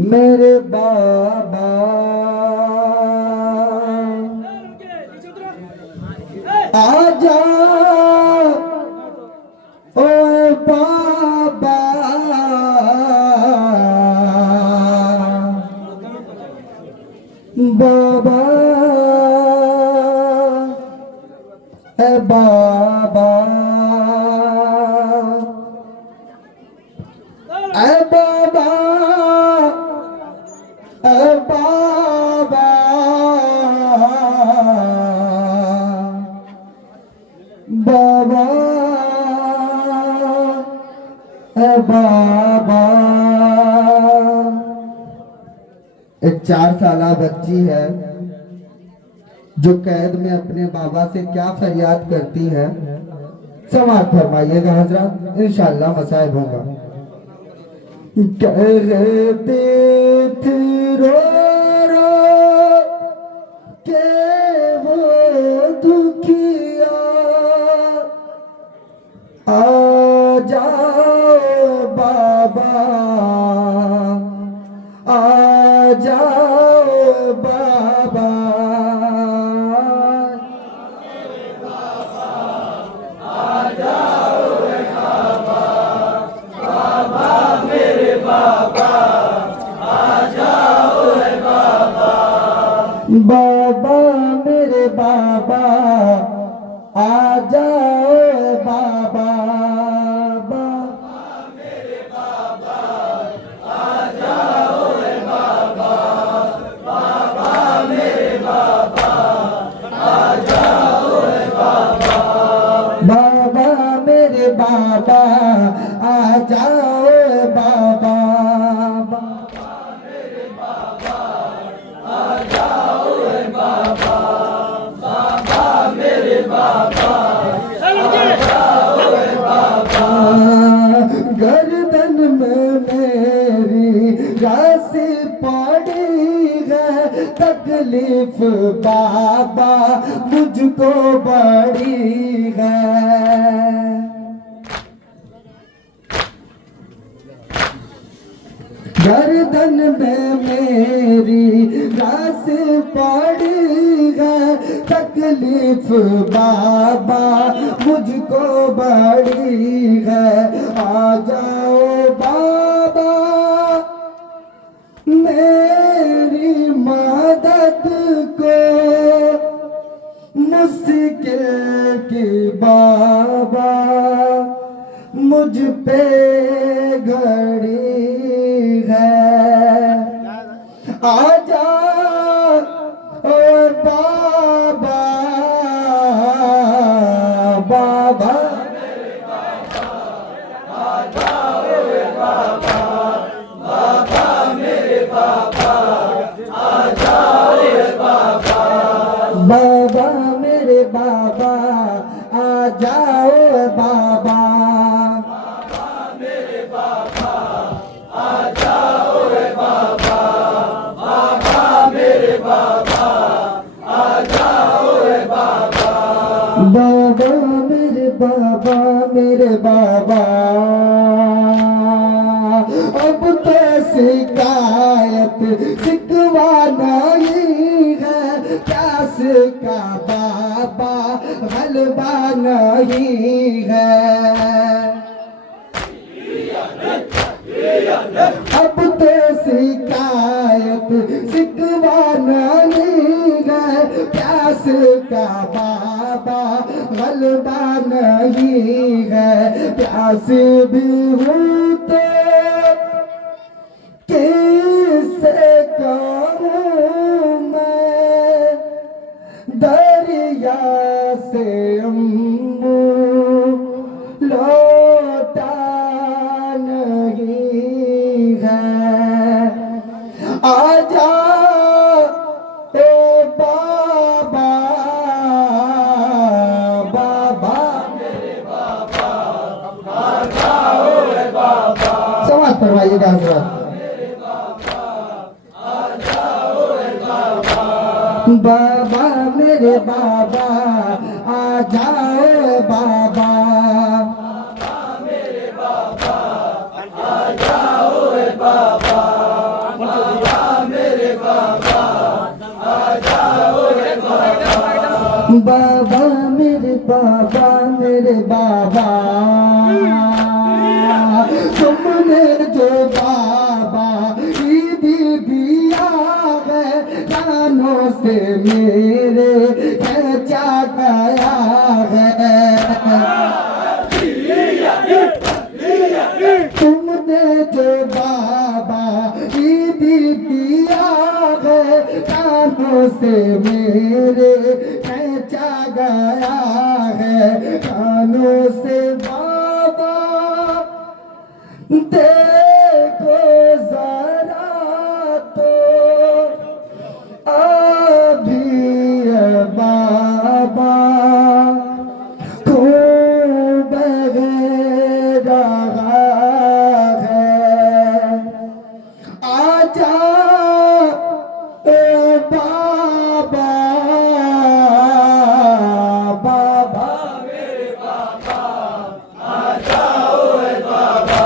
मेरे बाबा आजा ओ बाबा बाबा है बाबा है बाबा है बाबा बाबा है बाबा। एक 4 साला बच्ची है जो कैद में अपने बाबा से क्या फरियाद करती है, समाअत फरमाइएगा हजरत, इंशाअल्लाह मसाइब होगा। कहते थे रो रो के वो दुखिया आ जाओ बाबा आ जाओ बाबा बाबा मेरे बाबा आ जाओ बाबा बाबा मेरे बाबा आ जाओ बाबा गर्दन में मेरी राशि पड़ी है, तकलीफ बाबा मुझको बड़ी है। गर्दन में मेरी राशि पड़ी है, तकलीफ बाबा मुझको बड़ी है। आ जाओ बाबा मेरी मदद को, मुश्किल की बाबा मुझ पे घड़ी है। आजा ओ बाबा बाबा बाबा मेरे बाबा आ जाओ बाबा बाबा मेरे बाबा अब तो शिकायत शिकवा नहीं है, प्यास का बाबा गलबा नहीं है। अब तो शिकायत शिकवा नहीं है, प्यास का बाबा गलबा नहीं है। प्यास भी हूँ तो किससे कहूँ मैं, दरिया से अम्बू लौटा नहीं है। आजा ओ बाबा बाबा समाज फरमाइएगा हजरत। बाबा मेरे बाबा आ जाओ बाबा मेरे बाबा आ जाओ बाबा। बाबा मेरे बाबा मेरे बाबा, तुमने जो बाबा ईद दिया है, कानों से मेरे खींचा गया है। तुमने जो बाबा ईद दिया है, कानों से मेरे खींचा गया है, कानों से बाबा देखो जरा तो अभी है बाबा खून बह रहा है। आजा ओ बाबा, बाबा मेरे बाबा, आजा ओ बाबा,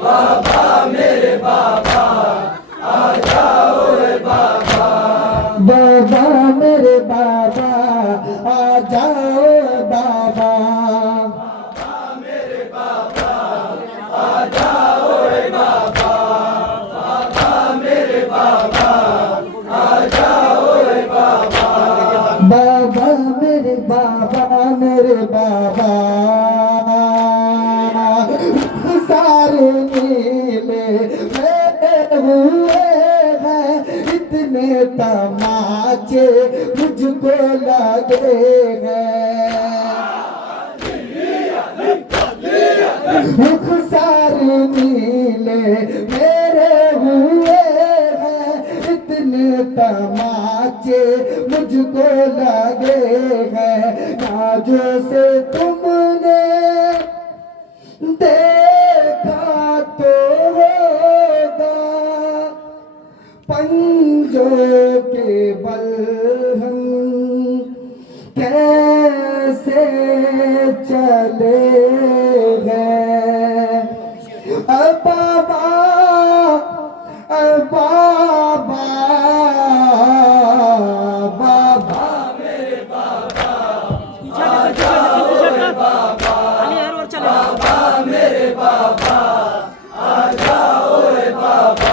बाबा मेरे बाबा, आजा ओ बाबा, बाबा मेरे बाबा, आजा ओ बाबा, बाबा मेरे बाबा, आजा ओ बाबा, बाबा मेरे बाबा, आजा ओ बाबा, बाबा मेरे बाबा मेरे बाबा, सारे नीले मेरे हुए हैं, इतने तमाचे मुझको लगे हैं। सारे नीले मेरे हुए हैं, इतने तमाचे मुझको लगे हैं। नाजों से तुमने देखा तो होगा, पंजों के बल हम कैसे चले गए। बाबा बाबा, बाबा मेरे बाबा, आजा बाबा, बाबा मेरे बाबा, आजा ओए बाबा,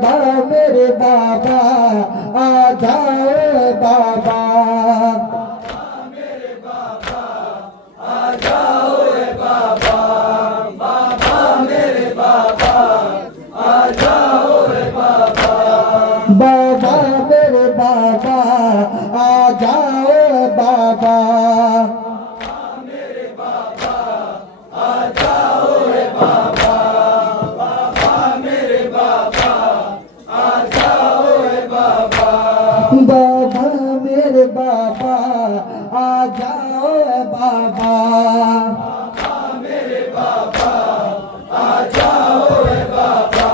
बाबा मेरे बाबा, आजा ओए बाबा, मेरे बाबा, आजा ओए बाबा, बाबा मेरे बाबा, आजा ओए बाबा, बाबा मेरे बाबा, आजा ओए बाबा, मेरे बाबा, आजा ओए बाबा, बाबा मेरे बाबा, आजा ओए बाबा, बाबा मेरे बाबा, आजा ओए बाबा, बाबा मेरे बाबा, आजा ओए बाबा,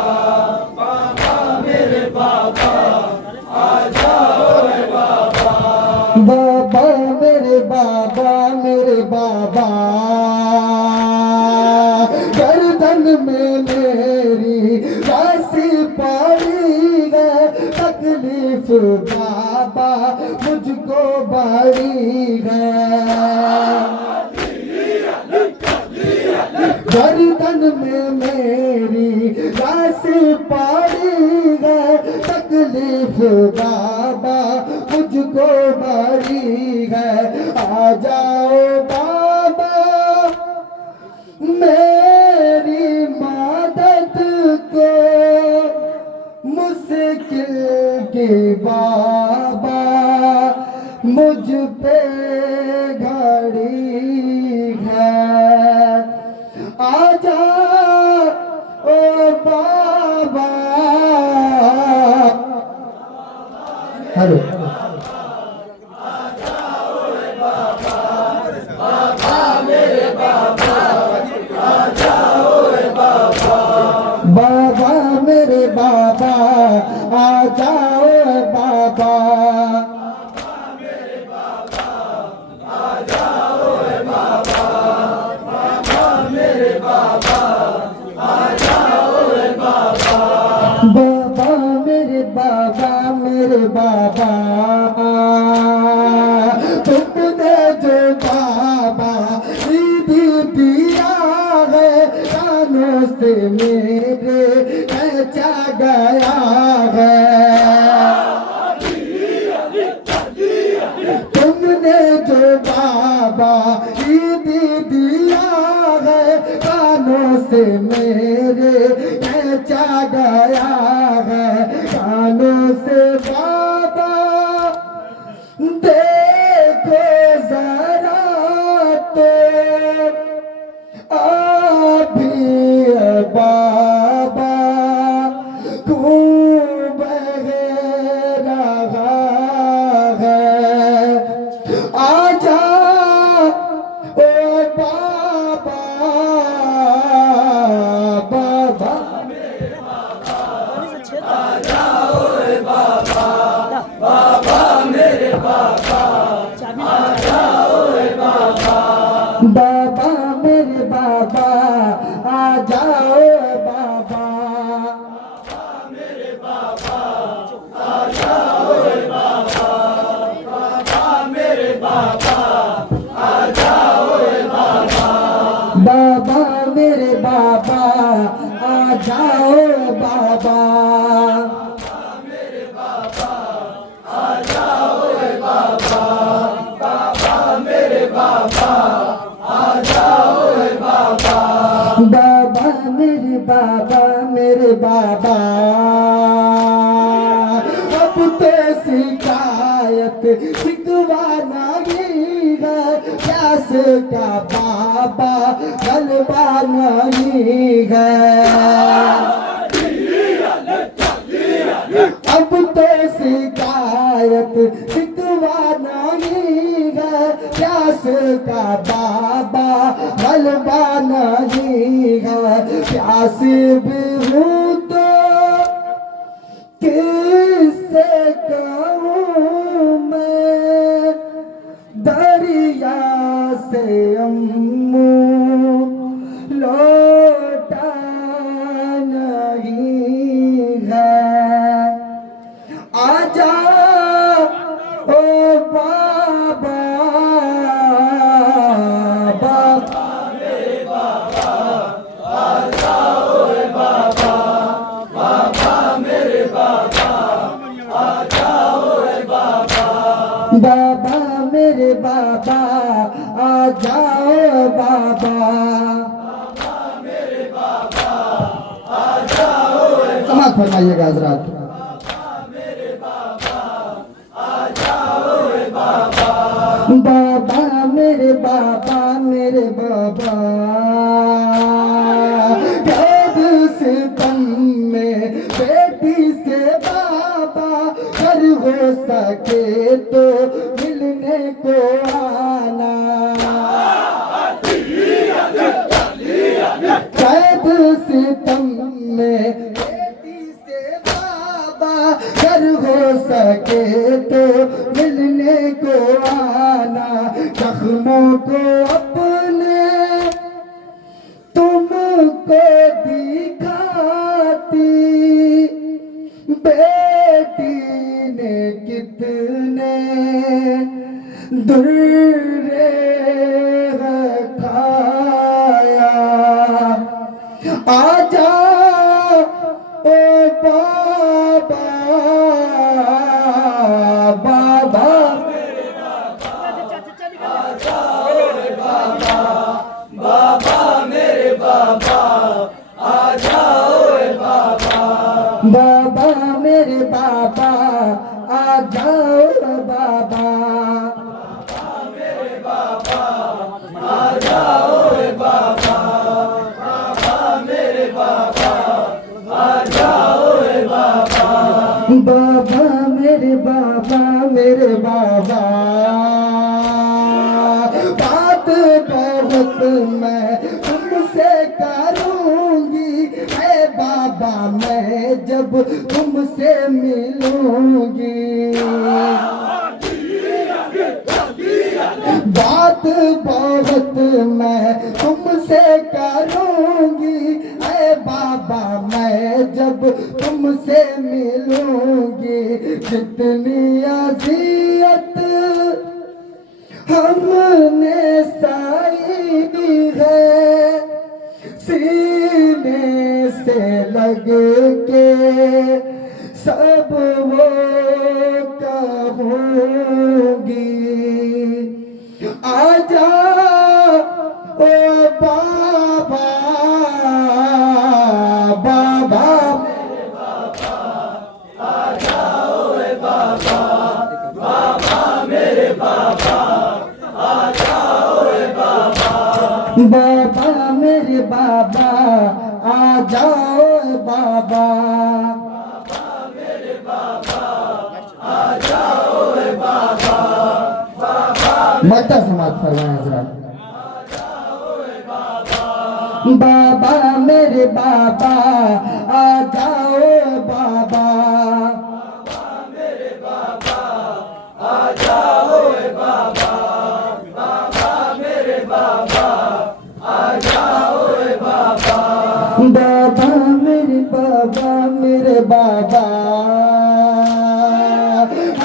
बाबा मेरे बाबा, आजा ओए बाबा, बाबा मेरे बाबा मेरे बाबा, गर्दन में मेरी राशि पड़ी है, तकलीफ बाबा मुझको बड़ी है। गर्दन में मेरी राशि पड़ी है, तकलीफ बाबा मुझको बड़ी है। आ जाओ बाबा मेरी मदद को, मुश्किल की बाबा मुझ पे घड़ी है। आजा ओ बाबा, हेलो, बाबा मेरे बाबा, आ जाओ बाबा, मेरे बाबा, आ जाओ बाबा, बाबा मेरे बाबा, आ जाओ बाबा, बाबा मेरे बाबा मेरे बाबा, से मेरे बचा गया है। तुमने जो बाबा ईद दिया है, कानों से मेरे बचा गया है। कानों से बाबा देखो जरा तो अभी बाबा खूब बह रहा है। आजा ओ बाबा, बाबा बाबा मेरे बाबा आ जाओ बाबा। मेरे बाबा आ जाओ बाबा। बाबा मेरे बाबा आ जाओ बाबा। बाबा मेरे बाबा आ जाओ बाबा। मेरे बाबा आ जाओ बाबा। बाबा मेरे बाबा बाबा मेरे बाबा, मेरे बाबा अब तो शिकायत शिकवा नहीं है। प्यास का बाबा गलबा नहीं है। अब तो शिकायत शिकवा नहीं है। प्यास का बाबा गलबा नहीं है। प्यास भी हूँ तो किससे कहूँ मैं, दरिया से अम्मू लौटा नहीं है। आजा ओ बाबा, बाबा मेरे बाबा आ जाओ बाबा। बाबा मेरे बाबा आ जाओ बाबा। बाबा मेरे बाबा आ जाओ बाबा। बाबा मेरे बाबा आ जाओ। समाज फरमाइएगा हजरात। बाबा मेरे बाबा, मेरे बाबा कैद सितम में बेटी से बाबा, घर हो सके तो मिलने को आना। कैद सितम में बेटी से बाबा, घर हो सके तो मिलने को आना। जख्मों को अपने तुमको दिखाती बेटी ने कितने दुर्रे खाया। आजा ओ बाबा, बाबा मेरे बाबा आ जाओ बाबा। बाबा मेरे बाबा आ जाओ बाबा। बाबा मेरे बाबा आ जाओ बाबा। बाबा मेरे बाबा आ जाओ बाबा। बाबा मेरे बाबा आ जाओ बाबा। बाबा मेरे बाबा, मेरे बाबा बात बहुत मैं तुमसे करूंगी। है बाबा मैं जब तुमसे मिलूंगी। बात बहुत मैं तुमसे करूंगी। है बाबा मैं जब तुमसे मिलूंगी। जितनी अज़ियत हमने सही है सीने से लग के सब वो कहूँगी, आजा ओ बाबा, बाबा बाबा मेरे बाबा आ जाओ बाबा, मत्ता समाज फरमाए हजरत। बाबा मेरे बाबा आ जाओ बाबा, बाबा मेरे बाबा मेरे बाबा,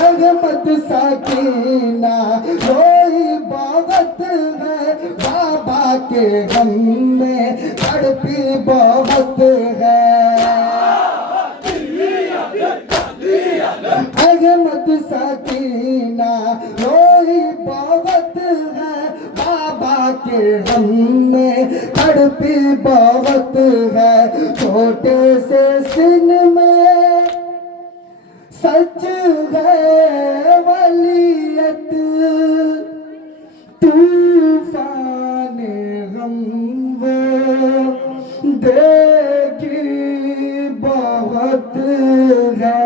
अहमद सकीना रोई बहुत है, बाबा के गम में तड़पी बहुत है, अहमद सकीना रोई बहुत है, बाबा के गम में तड़पी बहुत है, छोटे से सिन में सच है वलियत, तूफान गम वो देखी बहुत है,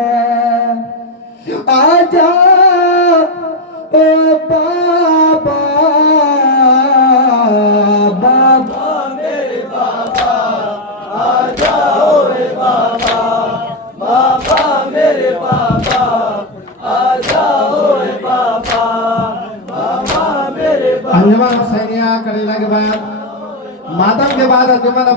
आजा ओ बाबा, बाबा मेरे बाबा आ जाओ बाबा, बाबा मेरे बाबा आ जाओ बाबा, बाबा मेरे बाबा। अंजुमन हुसैनिया करीना के बाद मातम के बाद अंजुमन